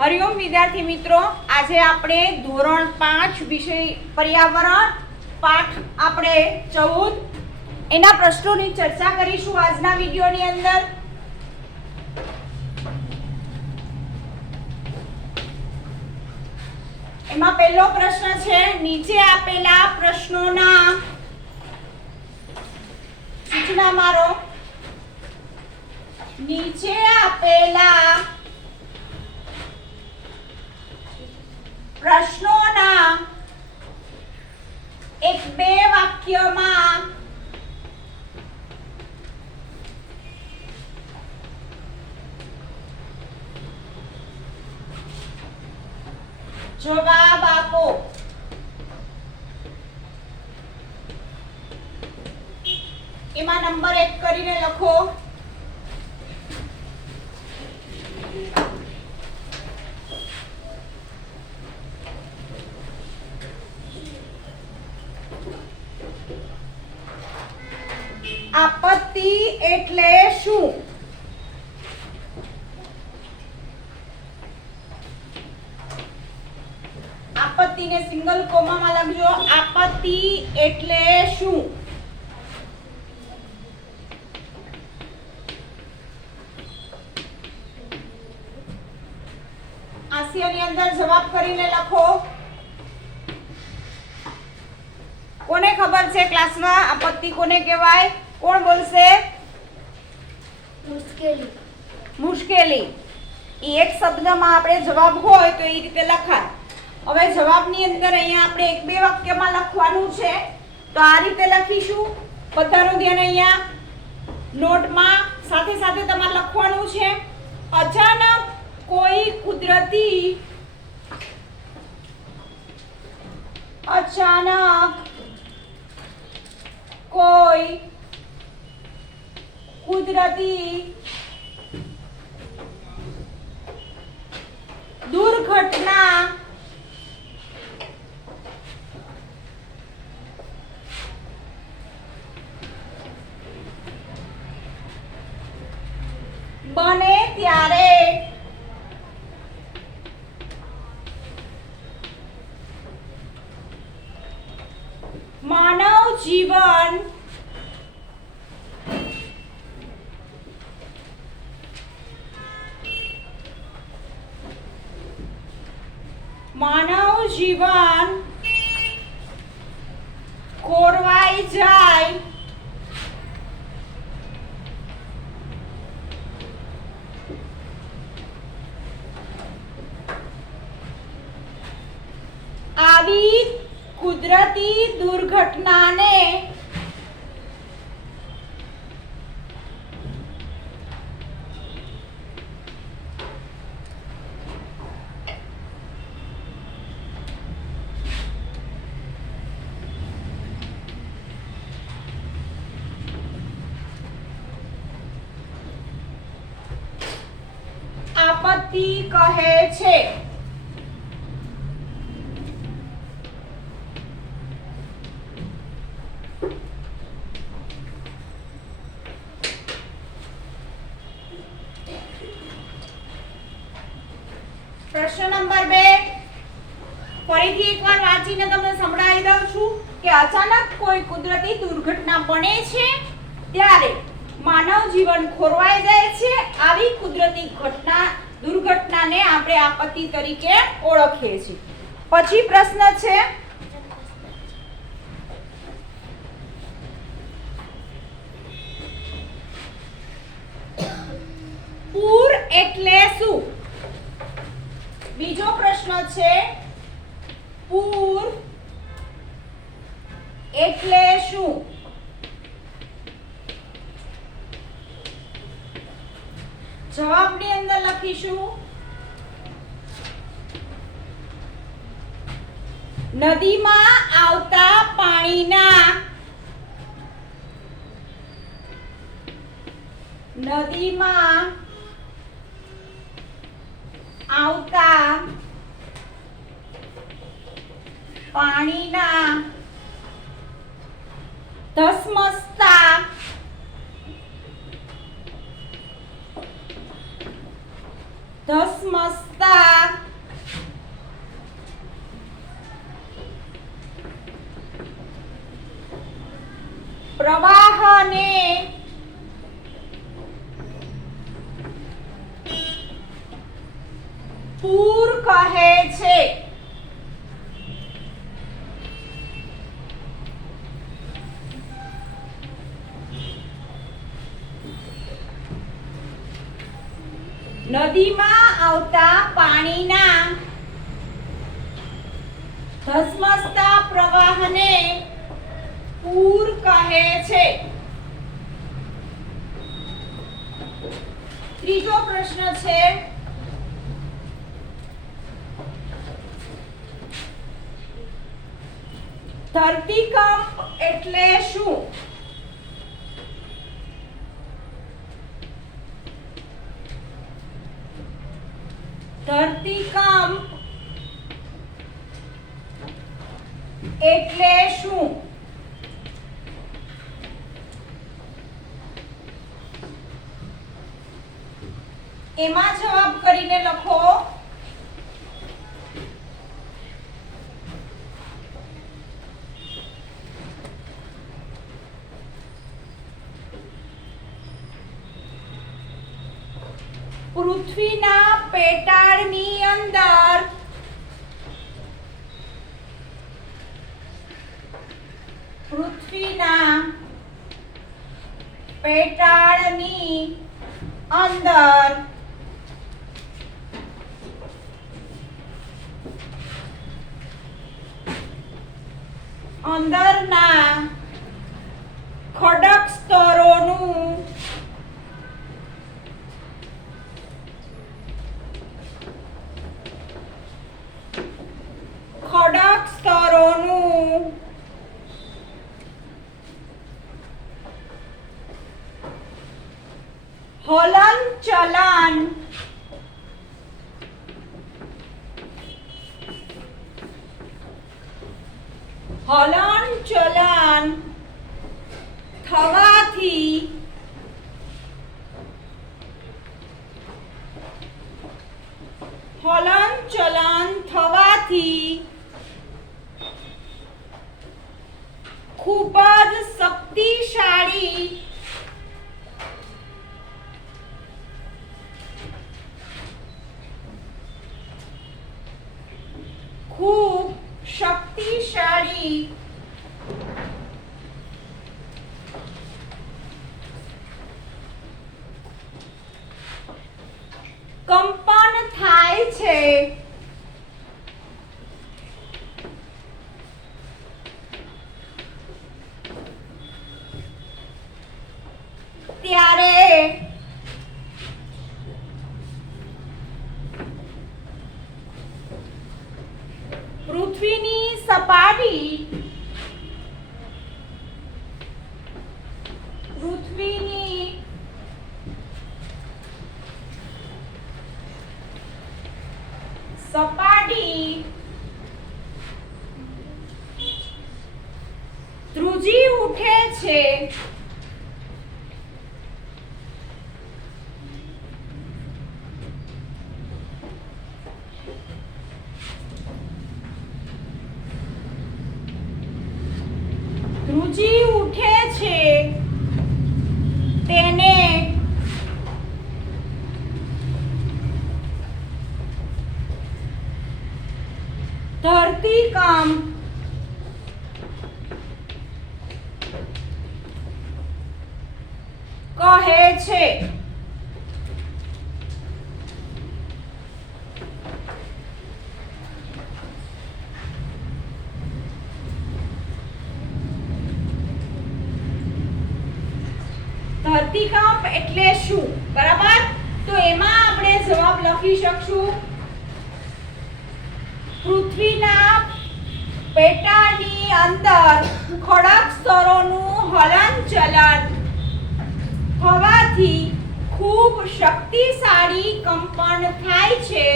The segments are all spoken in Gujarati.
हरिओम विद्यार्थी मित्रों, आज आपणे धोरण 5 विषय पर्यावरण पाठ आपणे 14 एना प्रश्नोनी चर्चा करीशुं आजना विडियोनी अंदर। एमां पहेलो प्रश्न छे, नीचे आपेला प्रश्नोना सूचना मारो। नीचे आपेला प्रश्नोना एक बे वाक्यमां जवाब आपो। एमां नंबर 1 करीने लखो। आपत्ति एटले शुं? आपत्ति ने सिंगल कोमा में लखजो। आपत्ति एटले शुं? आसियानी अंदर जवाब करीने लखो। कोने खबर छे क्लास में आपत्ति कोने कहेवाय? कोण बोलशे? मुश्केली। मुश्केली। एक शब्द में आपणे जवाब होय तो ई रीते लखाय। હવે જવાબની અંદર અહીંયા આપણે એક બે વાક્યમાં લખવાનું છે, તો આ રીતે લખીશું। બધાનું ધ્યાન અહીંયા નોટમાં સાથે સાથે તમારે લખવાનું છે। અચાનક કોઈ કુદરતી दुर्घटना बने त्यारे मानव जीवन खोरवाई जाय आवी कुदरती दुर्घटना ने आपत्ति कहे छे। प्रश्न नंबर 2 फरीथी एकवार वांचीने તમને સંભળાવી દઉં છું કે અચાનક કોઈ કુદરતી દુર્ઘટના બને છે ત્યારે માનવ જીવન ખોરવાઈ જાય છે। આવી કુદરતી દુર્ઘટનાને આપણે આપત્તિ તરીકે ઓળખીએ છીએ। પછી પ્રશ્ન છે, પૂર એટલે શું? બીજો પ્રશ્ન છે, પૂર એટલે શું? જવાબની અંદર લખીશું નદીમાં આવતા પાણીના ધસમસતા ધસમસતા પ્રવાહને પૂર કહે છે. નદીમાં આવતા પાણીના ધસમસતા પ્રવાહને પૂર કહે છે. ત્રીજો પ્રશ્ન છે, ધરતીકંપ એટલે શું? ધરતીકંપ એટલે શું? એમાં જવાબ કરીને લખો. પૃથ્વીના પેટાળની અંદર પૃથ્વીના પેટાળની અંદર અંદરના ખડક સ્તરોનું હલન ચલન થવાથી ખૂબ જ શક્તિશાળી કંપન થાય છે. ત્યારે પૃથ્વીની સપાટી ધ્રુજી ઉઠે છે. ધ્રુજી ઉઠે છે તેને ધરતીકંપ કહે છે. ધરતીકંપ એટલે શું? બરાબર, તો એમાં આપણે જવાબ લખી શકશું પૃથ્વીના પેટાળની અંદર ખડક સ્તરોનું હલનચલન થવાથી ખૂબ શક્તિશાળી કંપન થાય છે.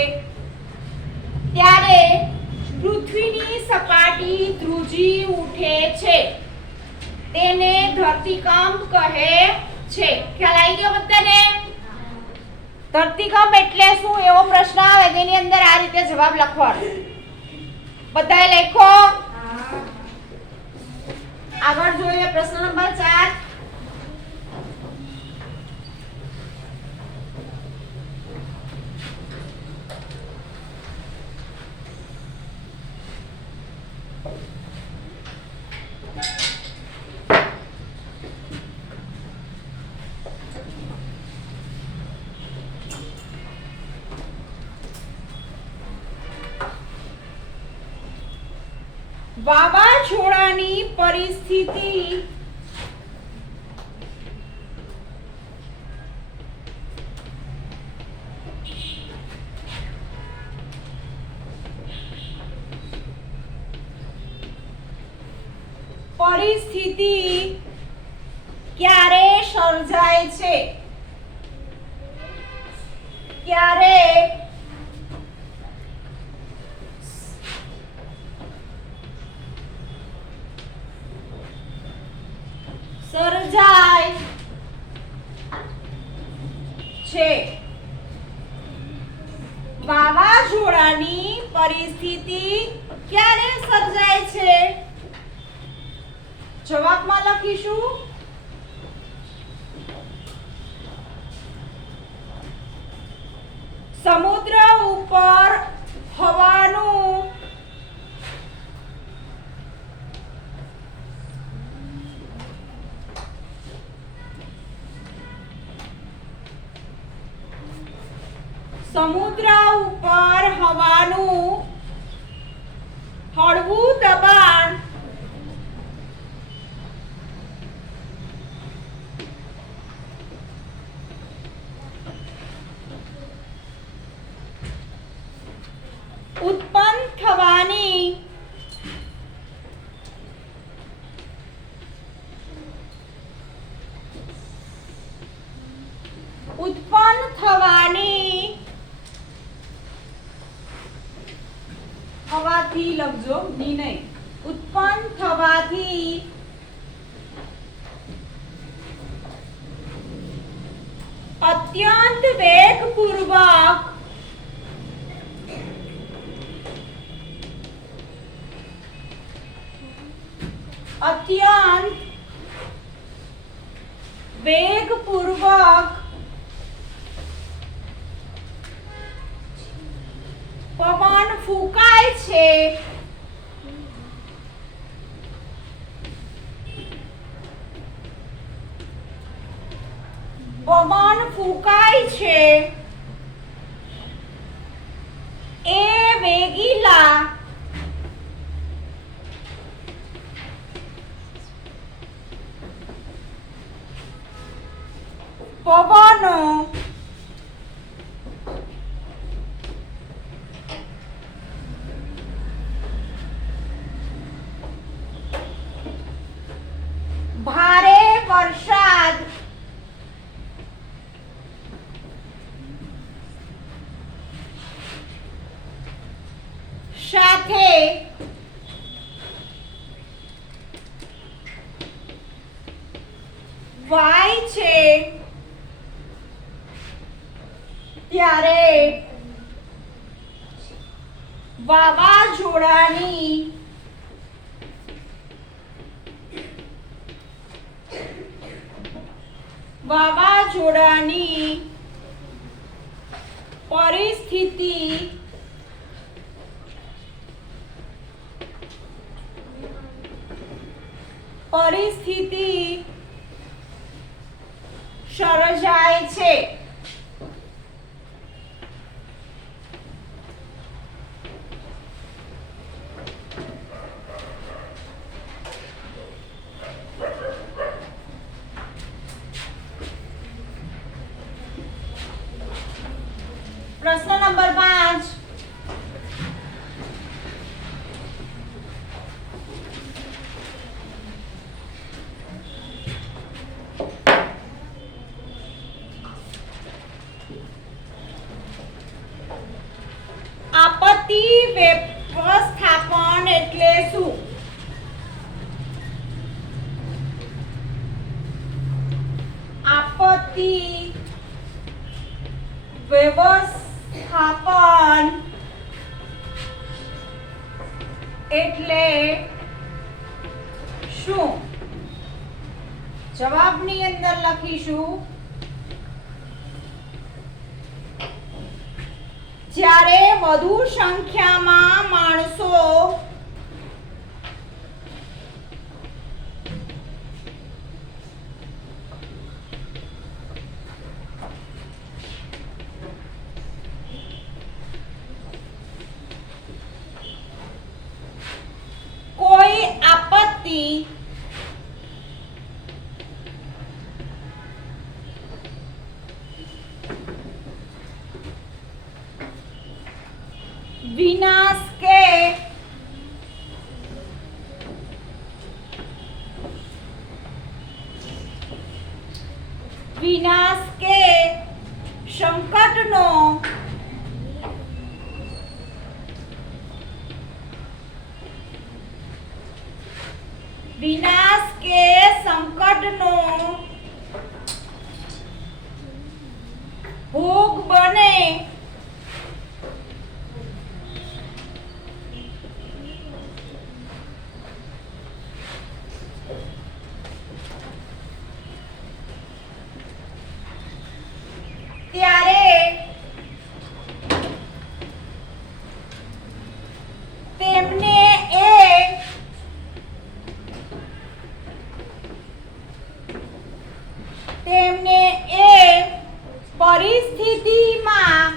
ત્યારે પૃથ્વીની સપાટી ધ્રુજી ઉઠે છે તેને ધરતીકંપ કહે છે. ખ્યાલ આવી ગયો બધાને? ધરતીકંપ એટલે શું એવો પ્રશ્ન આવે તેની અંદર આ રીતે જવાબ લખવાનો. બધાએ લખો? આગળ જોઈએ પ્રશ્ન નંબર 4. વાવાઝોડાની પરિસ્થિતિ ક્યારે સર્જાય છે? ક્યારે સર્જાય છે? વાવાઝોડાની પરિસ્થિતિ ક્યારે સર્જાય છે? જવાબમાં લખીશું સમુદ્ર ઉપર હવાનું હળવું દબાણ ઉત્પન્ન થવાની થવાથી લખજો ની નહીં ઉત્પન્ન થવાથી અત્યંત વેગપૂર્વક પવન ફૂંકાય છે. એ વેગીલા પવનો ભારે વરસાદ સાથે વાય છે ત્યારે વાવાઝોડાની પરિસ્થિતિ સર્જાય છે. પ્રશ્ન નંબર 5. આપત્તિ વ્યવસ્થાપન એટલે શું? આપત્તિ વ્યવસ્થાપન એટલે શું? જવાબની અંદર લખીશું જ્યારે વધુ સંખ્યામાં માણસો કોઈ આપત્તિ વિનાશ કે સંકટનો ભોગ બને ત્યારે તેમને એ પરિસ્થિતિમાં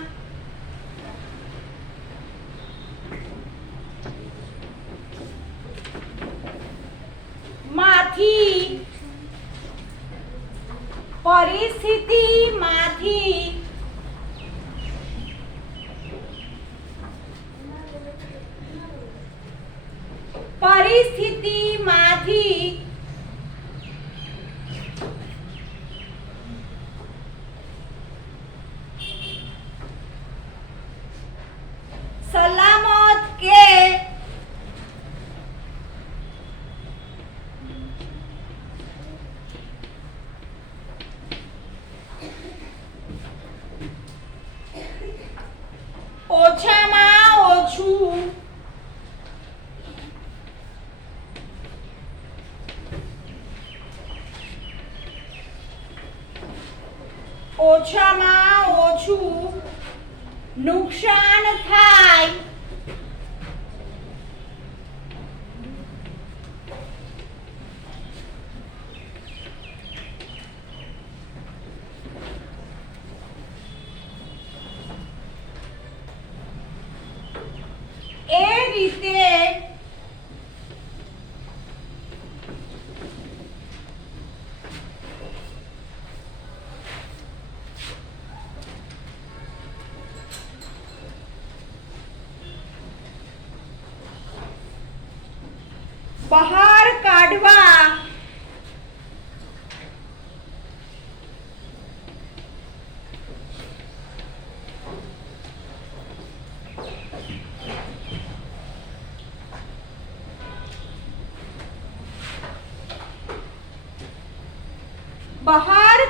પરિસ્થિતિમાંથી સલામત કે ઓછામાં ઓછું નુકસાન થાય એ રીતે બહાર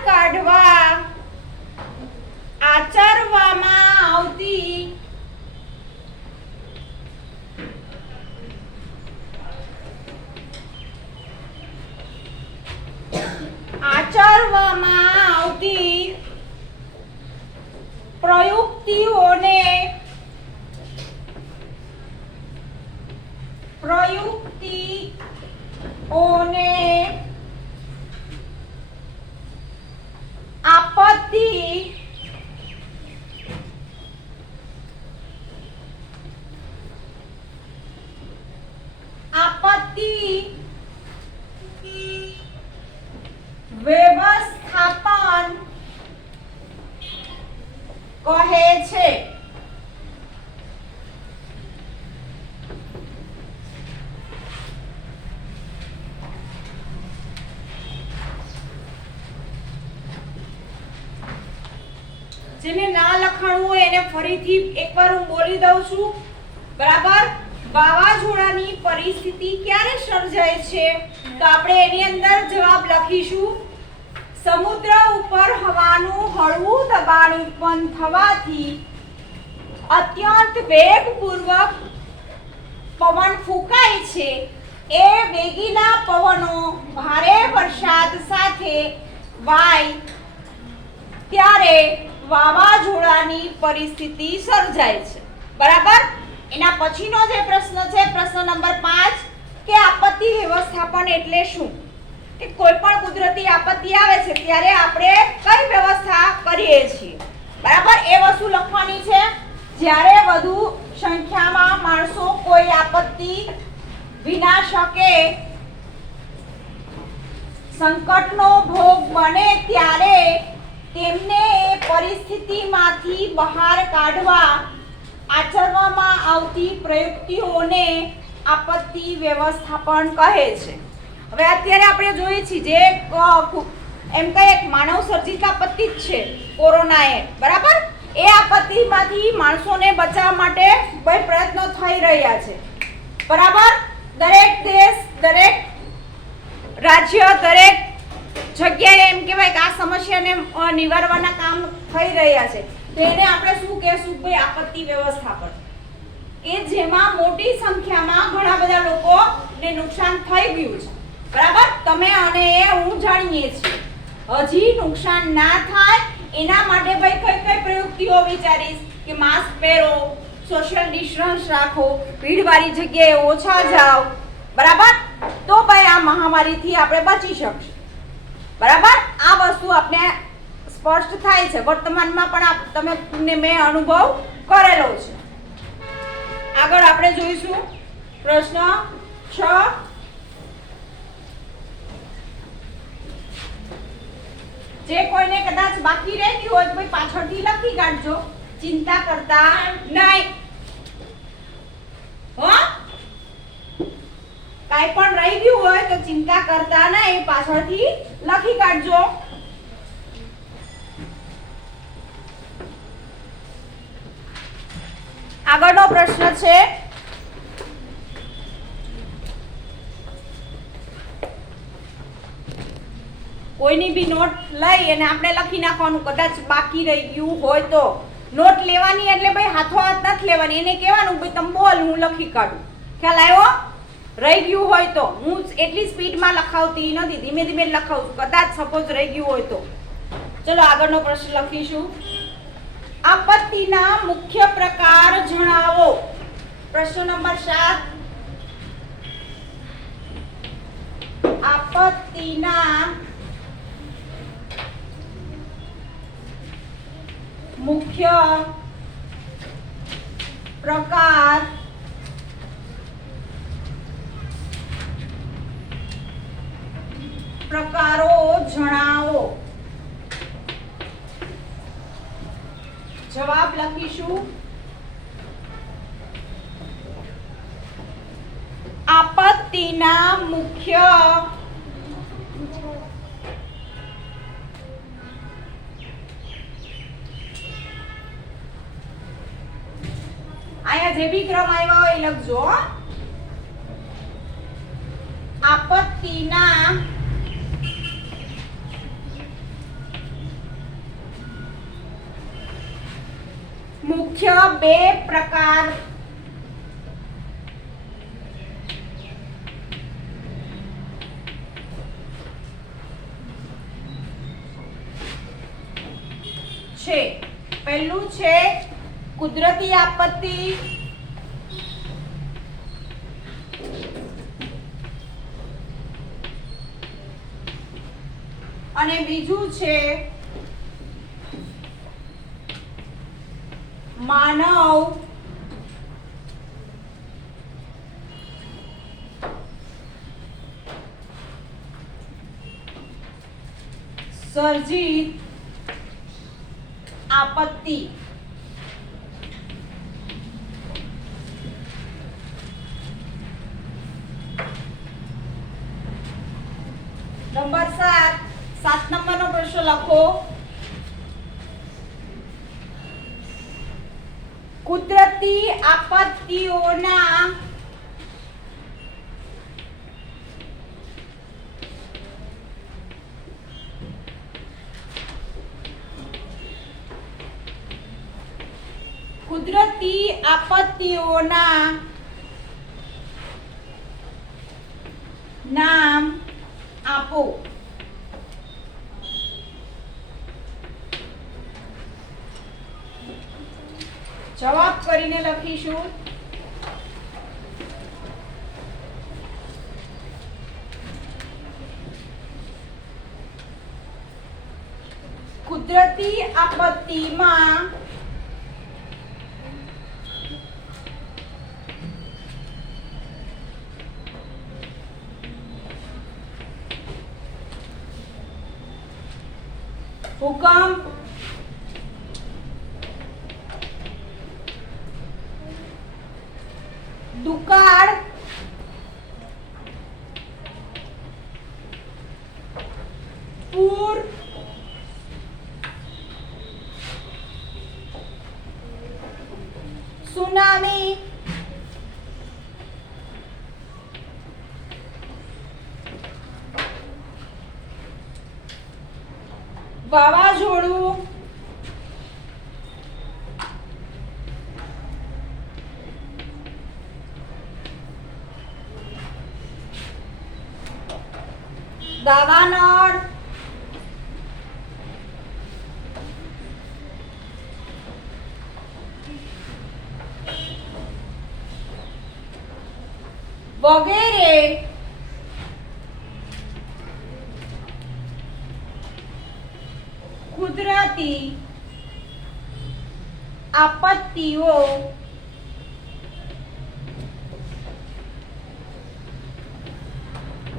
કાઢવા આચરવામાં આવતી પ્રયુક્તિઓને આપત્તિ વ્યવસ્થાપન કહે છે. જેને ના લખવાનું હોય એને ફરીથી એકવાર હું બોલી દઉં છું, બરાબર? વાવાઝોડાની પરિસ્થિતિ ક્યારે સર્જાય છે? તો આપણે એની અંદર જવાબ લખીશું સમુદ્ર ઉપર હવાનું હળવું દબાણ ઉત્પન્ન થવાથી અત્યંત વેગપૂર્વક પવન ફૂંકાય છે, એ વેગીલા પવનો ભારે વરસાદ સાથે વાય ત્યારે વાવાઝોડાની પરિસ્થિતિ સર્જાય છે. બરાબર. એના પછીનો જે પ્રશ્ન છે, પ્રશ્ન નંબર 5, કે આપત્તિ વ્યવસ્થાપન એટલે શું? કે કોઈ પણ કુદરતી આપત્તિ આવે છે ત્યારે આપણે કઈ વ્યવસ્થા કરીએ છીએ. બરાબર. એ વસ્તુ લખવાની છે. જ્યારે વધુ સંખ્યામાં માણસો કોઈ આપત્તિ વિનાશકે સંકટનો ભોગ બને ત્યારે તેમને એ પરિસ્થિતિમાંથી બહાર કાઢવા આચરવામાં આવતી પ્રયુક્તિઓને આપત્તિ વ્યવસ્થાપન કહે છે. હવે અત્યારે આપણે જોઈએ છીએ જે એમ કહીએ માનવ સર્જિત આપત્તિ જ છે કોરોના એ. બરાબર. એ આપત્તિમાંથી માણસોને બચાવવા માટે બહુ પ્રયત્નો થઈ રહ્યા છે. બરાબર. દરેક દેશ, દરેક રાજ્ય, દરેક જગ્યાએ એમ કહેવાય કે આ સમસ્યાને નિવારવાના કામ થઈ રહ્યા છે. તો એને આપણે શું કહેશું? ભાઈ આપત્તિ વ્યવસ્થાપન. કે જેમાં મોટી સંખ્યામાં ઘણા બધા લોકોને નુકસાન થઈ ગયું છે. બરાબર. તમે અને એ હું જાણીએ છીએ. હજી નુકસાન ના થાય એના માટે ભાઈ કઈ કઈ પ્રયુક્તિઓ વિચારીશ કે માસ્ક પહેરો, સોશિયલ ડિસ્ટન્સ રાખો, ભીડવાળી જગ્યાએ ઓછા જાઓ. બરાબર. તો ભાઈ આ મહામારીથી આપણે બચી શકશું. બરાબર. આ વસ્તુ આપણે સ્પષ્ટ થાય છે. વર્તમાનમાં પણ તમે મેં અનુભવ કરેલો છે. આગળ આપણે જોઈશું પ્રશ્ન 6. જે કોઈને કદાચ બાકી રહી ગયું હોય તો ભાઈ પાછળથી લખી કાઢજો. ચિંતા કરતા નહીં. હો, કાઈ પણ રહી ગયું હોય તો ચિંતા કરતા નહીં, પાછળથી લખી કાઢજો. આગળનો પ્રશ્ન છે કોઈની બી નોટ લઈ અને આપણે લખી નાખવાનું. કદાચ બાકી રહી ગયું હોય તો નોટ લેવાની એટલે ભાઈ હાથો હાથ નથી લેવાની. એને કહેવાનું ભાઈ તમે બોલ, હું લખી કાઢું. ખ્યાલ આવ્યો? રહી ગયું હોય તો હું એટલી સ્પીડમાં લખાવતી નથી, ધીમે ધીમે લખાવું. કદાચ સપોઝ રહી ગયું હોય તો. ચલો આગળનો પ્રશ્ન લખીશું. આપત્તિના મુખ્ય પ્રકાર જણાવો. પ્રશ્ન નંબર 7. આપત્તિના મુખ્ય પ્રકારો જણાવો. જવાબ લખીશું. આપત્તિના મુખ્ય આયા જે બી ક્રમ આવ્યા હોય એ લખજો. આપત્તિના મુખ્ય 2 પ્રકાર છે. પહેલું છે કુદરતી આપત્તિ, અને બીજું છે માનવ સર્જિત આપત્તિ. નંબર 7 નંબરનો પ્રશ્ન લખો. કુદરતી આપત્તિઓના કુદરતી આપત્તિઓના નામ આપો. જવાબ કરીને લખીશું. કુદરતી આપત્તિમાં ભૂકંપ, દુકાળ, પૂર, સુનામી, વાવાઝોડું, દાવાનળ, વગેરે કુદરતી આપત્તિઓ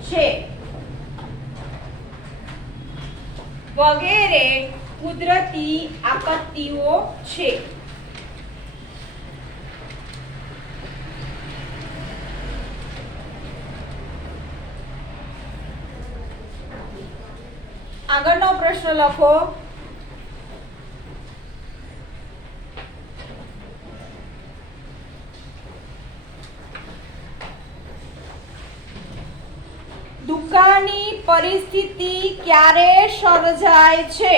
છે. વગેરે કુદરતી આપત્તિઓ છે. આગળનો પ્રશ્ન લખો. દુકાળની પરિસ્થિતિ ક્યારે સર્જાય છે?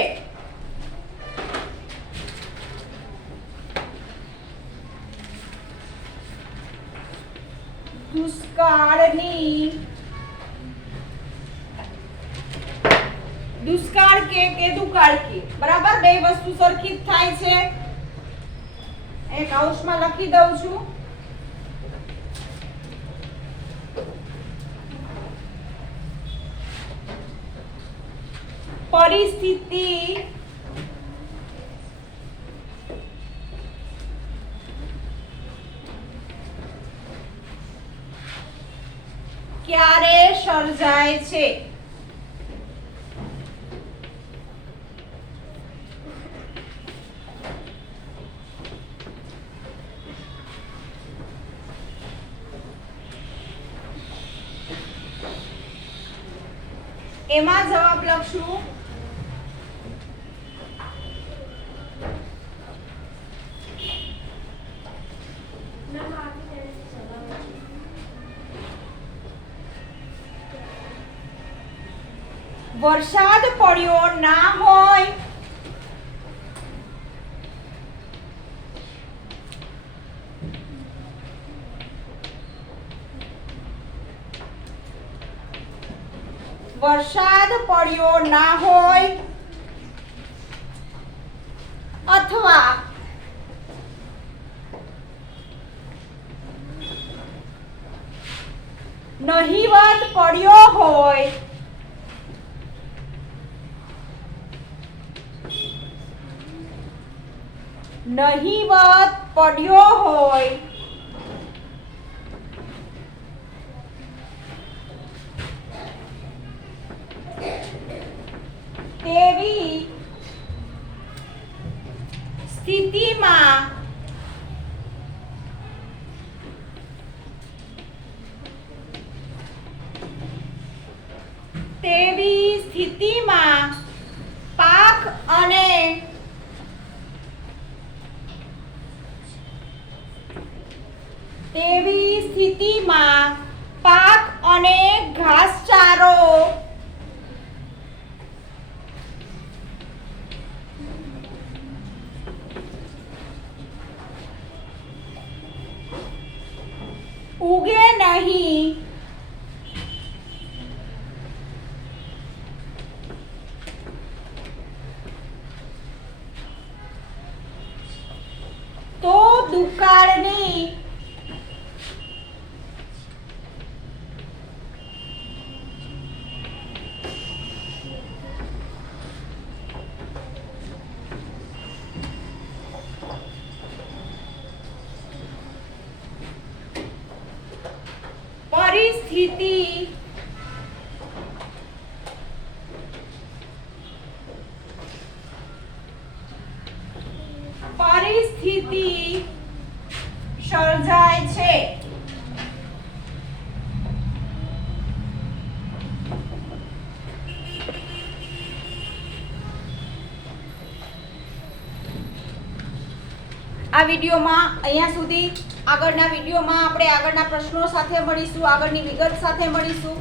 દુષ્કાળ કે દુકાળ કે બરાબર, બે વસ્તુ સરખી જ થાય છે. એક કૌંસમાં લખી દઉં છું. પરિસ્થિતિ ક્યારે સર્જાય છે? એમાં જવાબ લખશું. વરસાદ પડ્યો ના હોય અથવા નહિવત પડ્યો હોય તેવી સ્થિતિમાં પાક અને ઘાસચારો ઉગે નહીં. તો દુકાળની પરિસ્થિતિ સર્જાય છે. આ વિડીયોમાં અહીંયા સુધી. આગળના વિડીયોમાં આપણે આગળના પ્રશ્નો સાથે મળીશું, આગળની વિગત સાથે મળીશું.